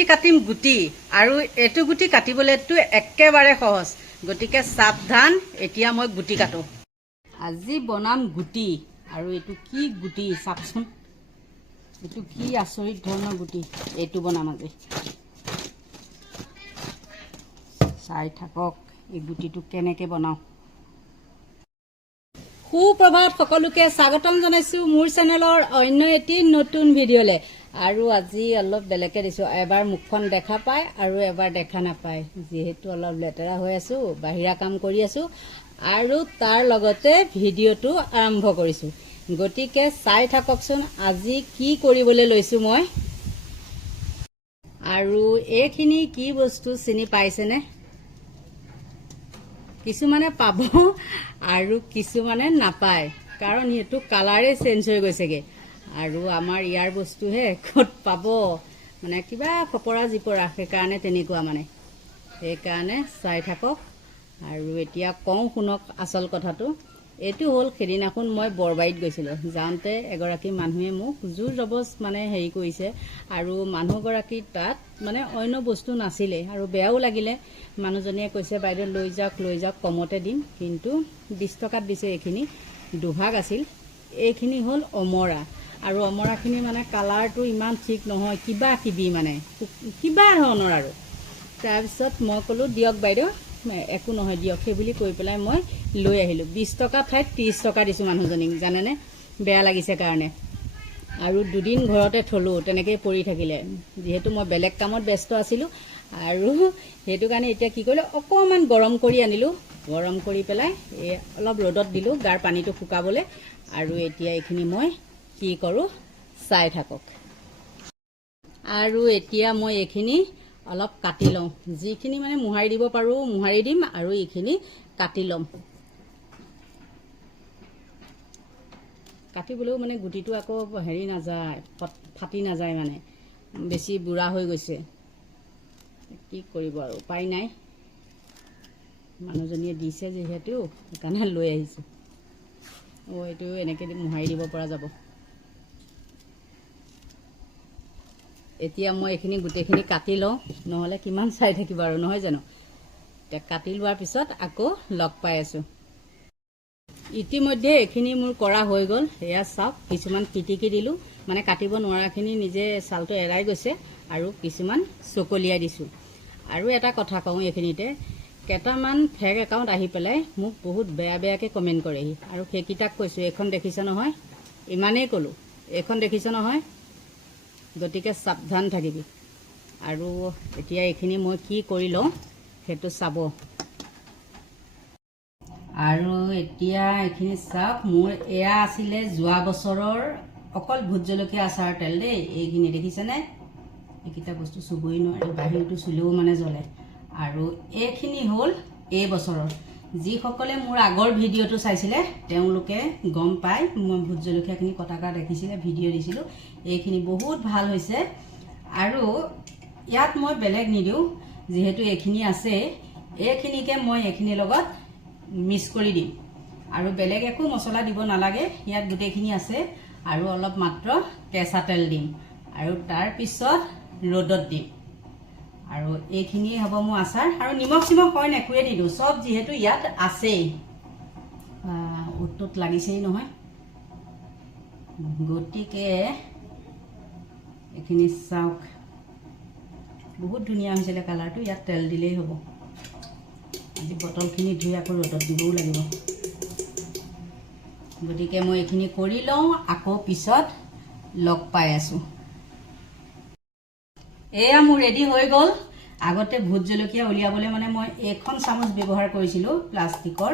আজি কাটিম গুটি, আৰু এইটো গুটি কাটিবলৈতো একেবাৰে সহজ। গতিকে সাৱধান, এতিয়া মই গুটি কাটো। আজি বনাম গুটি। আৰু এইটো কি গুটি চাওকচোন। এইটো কি আচৰিত ধৰণৰ গুটি। এইটো বনাম আজি। চাই থাকক, এই গুটিটো কেনেকৈ বনাওঁ। সুপ্ৰভাত, সকলোকে স্বাগতম জনাইছোঁ মোৰ চেনেলৰ অন্য এটি নতুন ভিডিঅ'লৈ। আৰু আজি অলপ বেলেগকৈ দিছোঁ। এবাৰ মুখখন দেখা পায় আৰু এবাৰ দেখা নাপায়। যিহেতু অলপ লেতেৰা হৈ আছোঁ বাহিৰা কাম কৰি আছোঁ। আৰু তাৰ লগতে ভিডিঅ'টো আৰম্ভ কৰিছোঁ। গতিকে চাই থাককচোন আজি কি কৰিবলৈ লৈছোঁ মই। আৰু এইখিনি কি বস্তু চিনি পাইছেনে? কিছুমানে পাব আৰু কিছুমানে নাপায়। কাৰণ সেইটো কালাৰেই চেঞ্জ হৈ গৈছেগৈ। আৰু আমাৰ ইয়াৰ বস্তুহে ক'ত পাব? মানে কিবা ফপৰা জিপৰা সেইকাৰণে তেনেকুৱা মানে। সেইকাৰণে চাই থাকক। আৰু এতিয়া কওঁ শুনক আচল কথাটো। এইটো হ'ল সেইদিনাখন মই বৰবাৰীত গৈছিলোঁ। যাওঁতে এগৰাকী মানুহে মোক জোৰ জবজ মানে হেৰি কৰিছে। আৰু মানুহগৰাকী তাত মানে অন্য বস্তু নাছিলে আৰু বেয়াও লাগিলে। মানুহজনীয়ে কৈছে বাইদেউ লৈ যাওক লৈ যাওক কমতে দিম। কিন্তু বিছ টকাত দিছে এইখিনি। দুভাগ আছিল। এইখিনি হ'ল অমৰা। আৰু অমৰাখিনি মানে কালাৰটো ইমান ঠিক নহয় কিবা কিবি মানে কিবা ধৰণৰ আৰু। তাৰপিছত মই ক'লোঁ দিয়ক বাইদেউ একো নহয় দিয়ক সেই বুলি কৈ পেলাই মই লৈ আহিলোঁ। বিছ টকা ঠাইত ত্ৰিছ টকা দিছোঁ মানুহজনীক জানেনে? বেয়া লাগিছে কাৰণে। আৰু দুদিন ঘৰতে থলোঁ তেনেকেই পৰি থাকিলে। যিহেতু মই বেলেগ কামত ব্যস্ত আছিলোঁ আৰু সেইটো কাৰণে এতিয়া কি কৰিলোঁ অকণমান গৰম কৰি আনিলোঁ। গৰম কৰি পেলাই এই অলপ ৰ'দত দিলোঁ গাৰ পানীটো শুকাবলৈ। আৰু এতিয়া এইখিনি মই কি কৰোঁ চাই থাকক। আৰু এতিয়া মই এইখিনি অলপ কাটি লওঁ। যিখিনি মানে মোহাৰি দিব পাৰোঁ মোহাৰি দিম আৰু এইখিনি কাটি ল'ম। কাটিবলৈও মানে গুটিটো আকৌ হেৰি নাযায় ফট- নাযায় মানে। বেছি বুঢ়া হৈ গৈছে। কি কৰিব আৰু উপায় নাই। মানুহজনীয়ে দিছে যিহেতু সেইকাৰণে লৈ আহিছোঁ। অঁ এইটো এনেকৈ মোহাৰি দিব পৰা যাব। এতিয়া মই এইখিনি গোটেইখিনি কাটি লওঁ। নহ'লে কিমান চাই থাকিব আৰু নহয় জানো? এতিয়া কাটি লোৱাৰ পিছত আকৌ লগ পাই আছোঁ। ইতিমধ্যে এইখিনি মোৰ কৰা হৈ গ'ল। এয়া চাওক কিছুমান পিটিকি দিলোঁ। মানে কাটিব নোৱাৰাখিনি নিজে ছালটো এৰাই গৈছে আৰু কিছুমান চকলিয়াই দিছোঁ। আৰু এটা কথা কওঁ এইখিনিতে কেইটামান ফেক একাউণ্ট আহি পেলাই মোক বহুত বেয়া বেয়াকৈ কমেণ্ট কৰেহি। আৰু সেইকেইটাক কৈছোঁ এইখন দেখিছ নহয়? ইমানেই ক'লোঁ। এইখন দেখিছ নহয়? গতিকে সাৱধান থাকিবি। আৰু এতিয়া এইখিনি মই কি কৰি লওঁ সেইটো চাব। আৰু এতিয়া এইখিনি চাওক মোৰ এয়া আছিলে যোৱা বছৰৰ অকল ভোট জলকীয়া আচাৰ তেল দেই এইখিনি দেখিছেনে? এইকেইটা বস্তু চুবই নোৱাৰি বাহিৰটো চুলেও মানে জ্বলে। আৰু এইখিনি হ'ল এই বছৰৰ। যিসকলে মোৰ আগৰ ভিডিঅ'টো চাইছিলে তেওঁলোকে গম পায় মই ভোট জলকীয়াখিনি কটা কটা দেখিছিলে ভিডিঅ' দিছিলোঁ। এইখিনি বহুত ভাল হৈছে। আৰু ইয়াত মই বেলেগ নিদিওঁ যিহেতু এইখিনি আছে এইখিনিকে মই এইখিনিৰ লগত মিক্স কৰি দিম। আৰু বেলেগ একো মছলা দিব নালাগে ইয়াত গোটেইখিনি আছে। আৰু অলপ মাত্ৰ কেঁচা তেল দিম। আৰু তাৰপিছত ৰ'দত দিম। আৰু এইখিনিয়ে হ'ব মোৰ আচাৰ। আৰু নিমখ চিমখ অইন একোৱে নিদিওঁ। চব যিহেতু ইয়াত আছেই। উটটোত লাগিছেই নহয়। গতিকে এইখিনি চাওক। বহুত ধুনীয়া হৈছিলে কালাৰটো। ইয়াত তেল দিলেই হ'ব। আজি বটলখিনি ধুই আকৌ ৰ'দত দিবও লাগিব। গতিকে মই এইখিনি কৰি লওঁ। আকৌ পিছত লগ পাই আছোঁ। এয়া মোৰ ৰেডি হৈ গ'ল। আগতে ভোট জলকীয়া উলিয়াবলৈ মানে মই এইখন চামুচ ব্যৱহাৰ কৰিছিলোঁ, প্লাষ্টিকৰ।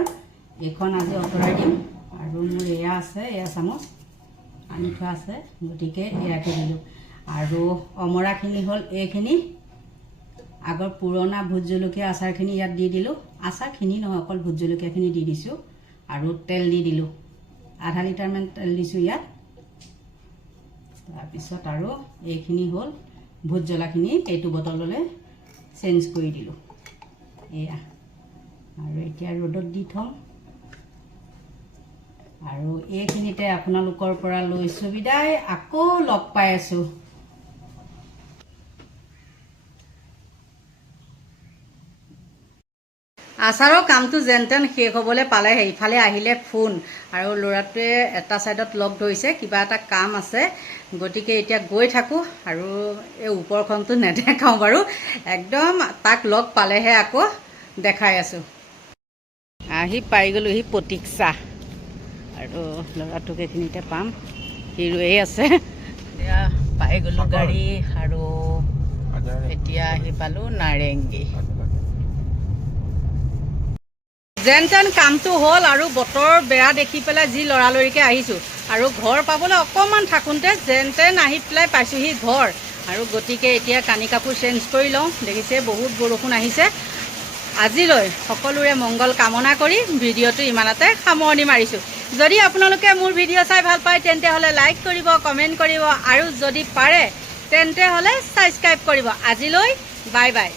এইখন আজি আঁতৰাই দিম। আৰু মোৰ এয়া আছে, এয়া চামুচ। আনি থোৱা আছে, গতিকে এয়াকে দিলোঁ। আৰু অমৰাখিনি হ'ল এইখিনি। আগৰ পুৰণা ভোট জলকীয়া আচাৰখিনি ইয়াত দি দিলোঁ। আচাৰখিনি নহয়, অকল ভোট জলকীয়াখিনি দি দিছোঁ। আৰু তেল দি দিলোঁ। আধা লিটাৰমান তেল দিছোঁ ইয়াত। তাৰপিছত আৰু এইখিনি হ'ল ভোট জ্বলাখিনি এইটো বটললৈ। চেঞ্জ কৰি দিলোঁ। এয়া। আৰু এতিয়া ৰ'দত দি থ'ম আৰু এইখিনিতে আপোনালোকৰ পৰা লৈছোঁ। বিদায়। আকৌ লগ পাই আছোঁ। আচাৰৰ কামটো যেন তেন শেষ হ'বলৈ পালেহে ইফালে আহিলে ফোন। আৰু ল'ৰাটোৱে এটা ছাইডত লগ ধৰিছে কিবা এটা কাম আছে। গতিকে এতিয়া গৈ থাকোঁ আৰু এই ওপৰখনটো নেদেখাওঁ বাৰু। একদম তাক লগ পালেহে আকৌ দেখাই আছোঁ। আহি পাই গ'লোহি প্ৰতীক্ষা। আৰু ল'ৰাটোক এইখিনিতে পাম। সি ৰৈয়ে আছে। এতিয়া পাই গ'লোঁ গাড়ী আৰু এতিয়া আহি পালোঁ নাৰেংগী। যেন তেন কামটো হ'ল আৰু বতৰ বেয়া দেখি পেলাই যি লৰালৰিকৈ আহিছোঁ। আৰু ঘৰ পাবলৈ অকণমান থাকোঁতে যেন তেন আহি পেলাই পাইছোঁহি ঘৰ। আৰু গতিকে এতিয়া কানি কাপোৰ চেঞ্জ কৰি লওঁ। দেখিছে, বহুত বৰষুণ আহিছে। আজিলৈ সকলোৰে মংগল কামনা কৰি ভিডিঅ'টো ইমানতে সামৰণি মাৰিছোঁ। যদি আপোনালোকে মোৰ ভিডিঅ' চাই ভালো পায়, তেন্তে হ'লে লাইক কৰিব, কমেণ্ট কৰিব আৰু যদি পাৰে, তেন্তে হ'লে ছাবস্ক্ৰাইব কৰিব। আজিলৈ বাই বাই